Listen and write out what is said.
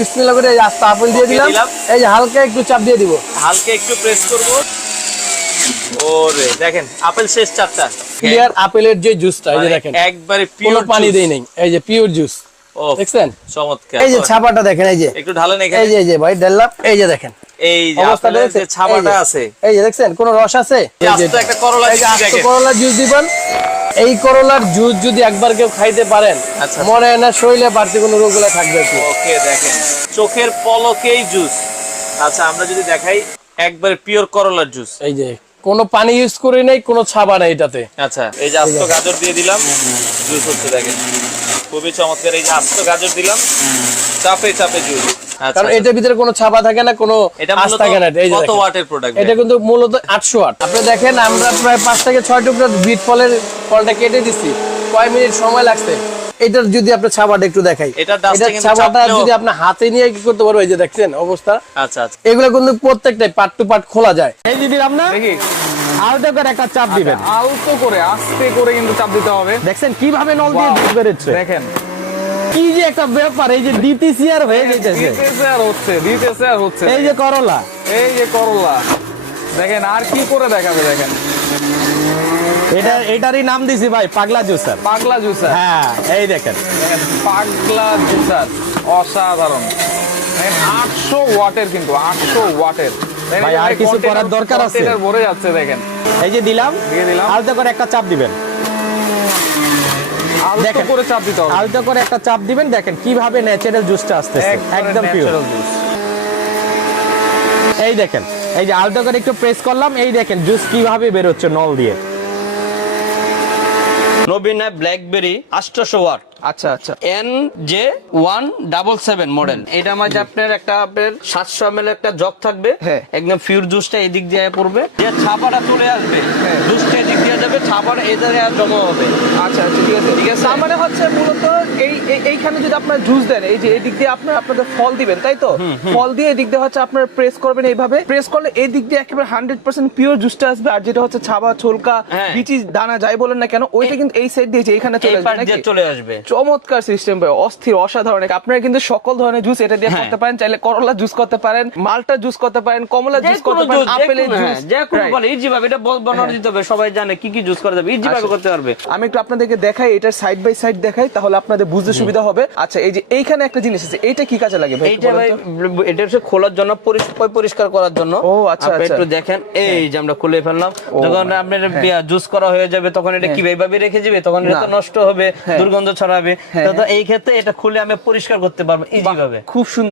বিসমিল্লাহ করে এই আস্তে আপেল দিয়ে দিলাম। এই যে হালকা একটু চাপ দিয়ে দিব, হালকা একটু প্রেস করব। ওরে দেখেন আপেল শেষ চারটা। ক্লিয়ার আপেলের যে জুসটা, এই যে দেখেন একবারে কোনো পিওর পানি দেই নাই, এই যে পিওর জুস দেখছেন। চমৎকার। এই যে ছাপাটা দেখেন, এই যে একটু ঢালেন এখানে। এই যে ভাই ঢাললাম, এই যে দেখেন এই যে আপেলের যে ছাপাটা আছে, এই যে দেখছেন কোনো রস আছে। আস্ত একটা করলা দেখেন, করলার জুস দিবেন। এই করলার জুস যদি একবার কেউ খাইতে পারেন, মনে হয় না শরীরে বাড়তি কোনো রোগগুলো থাকবে। ওকে দেখেন চোখের পলকেই জুস। আচ্ছা আমরা যদি দেখাই একবারে পিওর করলার জুস, এই যে কোনো পানি ইউজ করি নাই, কোনো ছাবা নাই এটাতে। আচ্ছা এই যে আস্ত গাজর দিয়ে দিলাম, জুস হচ্ছে দেখেন খুবই চমৎকার। এই যে আস্ত গাজর দিলাম, চাপে চাপে জুস। কারণ এটার ভিতরে কোনো ছাপা থাকে না, কোনো আঁশ থাকে না। এই যে কত ওয়াটের প্রোডাক্ট? এটা কিন্তু মূলত 800 ওয়াট। আপনি দেখেন আমরা প্রায় 5 থেকে 6 টুকরা বিট ফলের ফলটা কেটে দিচ্ছি, কয় মিনিট সময় লাগছে। এটার যদি আপনি ছাপাটা একটু দেখাই, এটা ছাপাটা যদি আপনি হাতে নিয়ে কি করতে পারো, এই যে দেখছেন অবস্থা। আচ্ছা আচ্ছা এগুলো কিন্তু প্রত্যেকটাই পার্ট টু পার্ট খোলা যায়। এই যদি আমরা দেখি আলতো করে একটা চাপ দিবেন, আলতো করে আস্তে করে কিন্তু চাপ দিতে হবে। দেখছেন কিভাবে নল দিয়ে দুধ বেরোচ্ছে, দেখেন কি যে একটা ব্যাপার। এই যে দিতেছি আর হয়ে যাইতেছে, দিতেছে আর হচ্ছে। এই যে করলা, এই যে করলা দেখেন, আর কি করে দেখাবে দেখেন। এটারই নাম দিছি ভাই পাগলা জুসার। পাগলা জুসার, হ্যাঁ এই দেখেন পাগলা জুসার অসাধারণ। 800 ওয়াটের, কিন্তু 800 ওয়াটের। ভাই আর কিছু করার দরকার আছে? এটা ভরে যাচ্ছে দেখেন। এই যে দিলাম, দিয়ে দিলাম, আলতো করে একটা চাপ দিবেন। আলতো করে চাপ দিতে হবে, আলতো করে একটা চাপ দিবেন। দেখেন কিভাবে ন্যাচারাল জুসটা আসতেছে, একদম পিওর জুস। এই দেখেন, এই যে আলতো করে একটু প্রেস করলাম, এই দেখেন জুস কিভাবে বের হচ্ছে নল দিয়ে। নবীনা ব্ল্যাকবেরি 800 ওয়াট। আচ্ছা আচ্ছা, NJ177 মডেল। এটা মাঝে আপনার একটা 700 ml একটা জগ থাকবে, একদম পিওর জুসটা এদিক দিয়ে পড়বে, যে ছাপাটা চলে আসবে, জুসটা এদিক দিয়ে যাবে, ছাপাটা এই জায়গায় জমা হবে। আচ্ছা আচ্ছা ঠিক আছে ঠিক আছে। তার মানে হচ্ছে মূলত এইখানে যদি আপনার জুস দেন, এই যে এই দিক দিয়ে আপনাদের ফল দিবেন, তাই তো? ফল দিয়ে এদিক দিয়ে হচ্ছে আপনার প্রেস করবেন, এইভাবে প্রেস করলে এই দিক দিয়ে একেবারে 100% পিওর জুসটা আসবে। আর যেটা হচ্ছে ছাবা ছোলকা বিচি দানা যাই বলেন না কেন, ওইটা কিন্তু এই সাইড দিয়ে এইখানে চলে আসবে। চমৎকার সিস্টেম ভাই, অস্থির অসাধারণ। আপনারা কিন্তু সকল ধরনের জুস এটা দিয়ে করতে পারেন। চাইলে করলা জুস করতে পারেন, মালটা জুস করতে পারেন, কমলা জুস করতে পারেন, আপেলের জুস, যে কোনো বলে ইজি ভাবে এটা বানানো দিতে হবে। সবাই জানে কি কি জুস করা যাবে, ইজি ভাবে করতে পারবে। আমি একটু আপনাদেরকে দেখাই, এটা সাইড বাই সাইড দেখাই, তাহলে আপনাদের বুঝতে সুবিধা হবে। আচ্ছা এই যে এইখানে একটা জিনিস আছে, এইটা কি কাজে লাগে ভাই? এইটা ভাই এটা হচ্ছে খোলার জন্য, পরিষ্কার করার জন্য। ও আচ্ছা আচ্ছা, একটু দেখেন, এই যে আমরা খুলে ফেললাম। যখন আপনার জুস করা হয়ে যাবে, তখন এটা কিভাবে রেখে যাবে, তখন এটা তো নষ্ট হবে, দুর্গন্ধ ছড়াবে। তো এই ক্ষেত্রে এটা খুলে আমি পরিষ্কার করতে পারবো ইজি ভাবে। খুব সুন্দর।